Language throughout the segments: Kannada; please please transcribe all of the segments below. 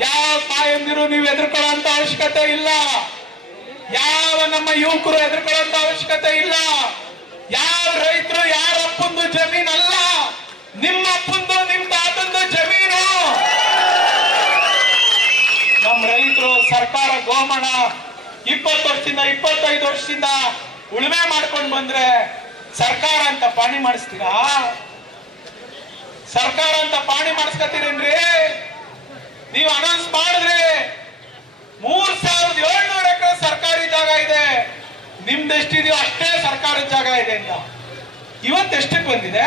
ಯಾವ ತಾಯಂದಿರು ನೀವು ಎದುರ್ಕೊಳ್ಳುವಂತ ಅವಶ್ಯಕತೆ ಇಲ್ಲ. ಯಾವ ನಮ್ಮ ಯುವಕರು ಎದುರ್ಕೊಳ್ಳುವಂತ ಅವಶ್ಯಕತೆ ಇಲ್ಲ. ಯಾವ ರೈತರು, ಯಾರ ಅಪ್ಪಂದು ಜಮೀನಲ್ಲ. ನಿಮ್ಮ ಅಪ್ಪಂದು ನಿಮ್ ತಾತಂದು ಜಮೀನು. ನಮ್ಮ ರೈತರು ಸರ್ಕಾರ ಗೋಮಣ ಇಪ್ಪತ್ತು ವರ್ಷದಿಂದ, ಇಪ್ಪತ್ತೈದು ವರ್ಷದಿಂದ ಉಳುಮೆ ಮಾಡ್ಕೊಂಡು ಬಂದ್ರೆ ಸರ್ಕಾರ ಅಂತ ಪಾಣಿ ಮಾಡಿಸ್ತೀರಾ ಸರ್ಕಾರ ಅಂತ ಪಾಣಿ ಮಾಡಿಸ್ಕತ್ತೀರೇನ್ರಿ ನೀವು ಅನೌನ್ಸ್ ಮಾಡಿದ್ರಿ ಮೂರ್ ಸಾವಿರದ ಏಳ್ನೂರ ಎಕರೆ ಸರ್ಕಾರಿ ಜಾಗ ಇದೆ. ನಿಮ್ದು ಎಷ್ಟಿದೆಯೋ ಅಷ್ಟೇ ಸರ್ಕಾರದ ಜಾಗ ಇದೆ ಅಂತ. ಇವತ್ತು ಎಷ್ಟಕ್ಕೆ ಬಂದಿದೆ?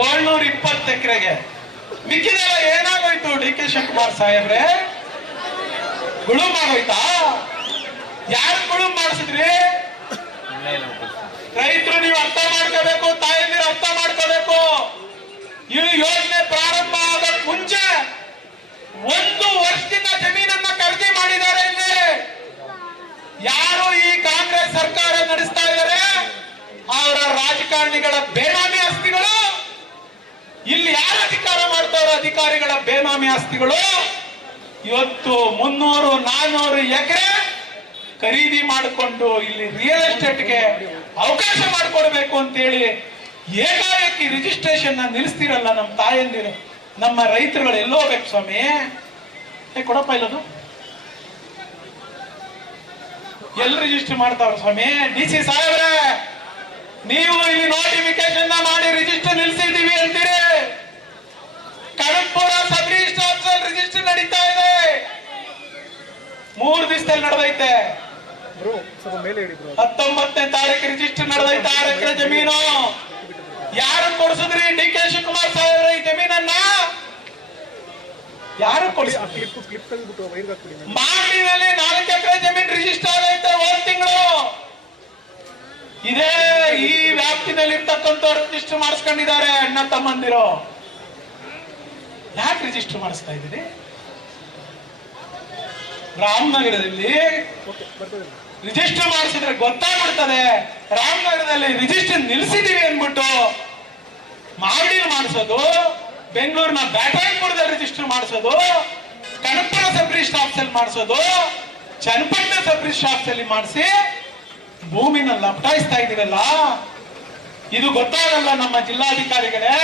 ಏಳ್ನೂರ ಇಪ್ಪತ್ತು ಎಕರೆಗೆ. ಮಿಕ್ಕಿದೆಲ್ಲ ಏನಾಗೋಯ್ತು ಡಿ ಕೆ ಶಿವಕುಮಾರ್ ಸಾಹೇಬ್ರೆ? ಗುಳುಮ್ ಆಗೋಯ್ತಾ? ಯಾರು ಗುಳುಮ್ ರೈತರು ನೀವು ಅರ್ಥ ಮಾಡ್ಕೋಬೇಕು ತಾಯಂದಿರು ಅರ್ಥ ಮಾಡ್ಕೋಬೇಕು ಈ ಯೋಜನೆ ಪ್ರಾರಂಭ ಆಗೋಕ್ ಮುಂಚೆ ಒಂದು ವರ್ಷದಿಂದ ಜಮೀನನ್ನ ಖರೀದಿ ಮಾಡಿದ್ದಾರೆ ಇಲ್ಲಿ ಯಾರು ಈ ಕಾಂಗ್ರೆಸ್ ಸರ್ಕಾರ ನಡೆಸ್ತಾ ಇದ್ದಾರೆ ಅವರ ರಾಜಕಾರಣಿಗಳ ಬೇನಾಮಿ ಆಸ್ತಿಗಳು? ಇಲ್ಲಿ ಯಾರು ಅಧಿಕಾರ ಮಾಡ್ತಾರೋ ಅಧಿಕಾರಿಗಳ ಬೇನಾಮಿ ಆಸ್ತಿಗಳು? ಇವತ್ತು ಮುನ್ನೂರು ನಾನ್ನೂರು ಎಕರೆ ಖರೀದಿ ಮಾಡಿಕೊಂಡು ಇಲ್ಲಿ ರಿಯಲ್ ಎಸ್ಟೇಟ್ಗೆ ಅವಕಾಶ ಮಾಡಿಕೊಡ್ಬೇಕು ಅಂತೇಳಿ ಏಕಾಏಕಿ ರಿಜಿಸ್ಟ್ರೇಷನ್ ನಿಲ್ಲಿಸ್ತಿರಲ್ಲ ನಮ್ಮ ತಾಯಂದಿರು, ನಮ್ಮ ರೈತರುಗಳು ಎಲ್ಲೋ ಬೇಕು ಸ್ವಾಮಿ? ಏ, ಕೊಡಪ್ಪ ಇಲ್ಲದು. ಎಲ್ಲಿ ರಿಜಿಸ್ಟರ್ ಮಾಡ್ತಾವ್ರ ಸ್ವಾಮಿ? ಡಿ ಸಿ ಸಾಹೇಬ್ರೆ! ನೀವು ಇಲ್ಲಿ ನೋಟಿಫಿಕೇಶನ್ ಮಾಡಿ ರಿಜಿಸ್ಟರ್ ನಿಲ್ಸಿದೀವಿ ಅಂತೀರಿ? ಕಡಪುರ ಸಬ್ ರಿಜಿಸ್ಟರ್ ರಿಜಿಸ್ಟರ್ ನಡೀತಾ ಇದೆ. ಮೂರು ದಿವಸದಲ್ಲಿ ನಡೆದೈತೆ. ಹತ್ತೊಂಬತ್ತನೇ ತಾರೀಕು ರಿಜಿಸ್ಟರ್ ನಡೆದೈತೆ ಆರು ಎಕರೆ ಜಮೀನು. ಯಾರು ಕೊಡಿಸಿದ್ರಿ? ಡಿ ಕೆ ಶಿವಕುಮಾರ್ ಸಾಹೇಬ್ರ ಈ ಜಮೀನನ್ನ? ಯಾರು ಮಾಡಿನಲ್ಲಿ ನಾಲ್ಕು ಎಕರೆ ಜಮೀನ್ ರಿಜಿಸ್ಟರ್ ಆಗೈತೆ ಒಂದ್ ತಿಂಗಳು. ಇದೇ ಈ ವ್ಯಾಪ್ತಿನಲ್ಲಿ ಇರ್ತಕ್ಕಂಥವ್ರು ರಿಜಿಸ್ಟರ್ ಮಾಡಿಸ್ಕೊಂಡಿದ್ದಾರೆ, ಅಣ್ಣ ತಮ್ಮಂದಿರೋ. ಯಾಕೆ ರಿಜಿಸ್ಟರ್ ಮಾಡಿಸ್ತಾ ಇದ್ದೀರಿ? ರಾಮನಗರದಲ್ಲಿ ರಿಜಿಸ್ಟರ್ ಮಾಡಿಸಿದ್ರೆ ಗೊತ್ತಾಗ್ಬಿಡ್ತದೆ. ರಾಮನಗರದಲ್ಲಿ ರಿಜಿಸ್ಟರ್ ನಿಲ್ಸಿದೀವಿ ಅಂದ್ಬಿಟ್ಟು ಮಾಡಿ ಮಾಡಿಸೋದು, ಬೆಂಗಳೂರಿನ ಬ್ಯಾಟರಾಯಪುರದಲ್ಲಿ ರಿಜಿಸ್ಟರ್ ಮಾಡಿಸೋದು, ಕನಕಪುರ ಸಬ್ ರಿಜಿಸ್ಟರ್ ಆಫೀಸಲ್ಲಿ ಮಾಡಿಸೋದು, ಚನ್ನಪಟ್ಟಣ ಸಬ್ ರಿಜಿಸ್ಟರ್ ಆಫೀಸಲ್ಲಿ ಮಾಡಿಸಿ ಭೂಮಿನ ಲಪ್ಟಾಯಿಸ್ತಾ ಇದೀರಲ್ಲ ಇದು ಗೊತ್ತಾಗಲ್ಲ ನಮ್ಮ ಜಿಲ್ಲಾಧಿಕಾರಿಗಳೇ.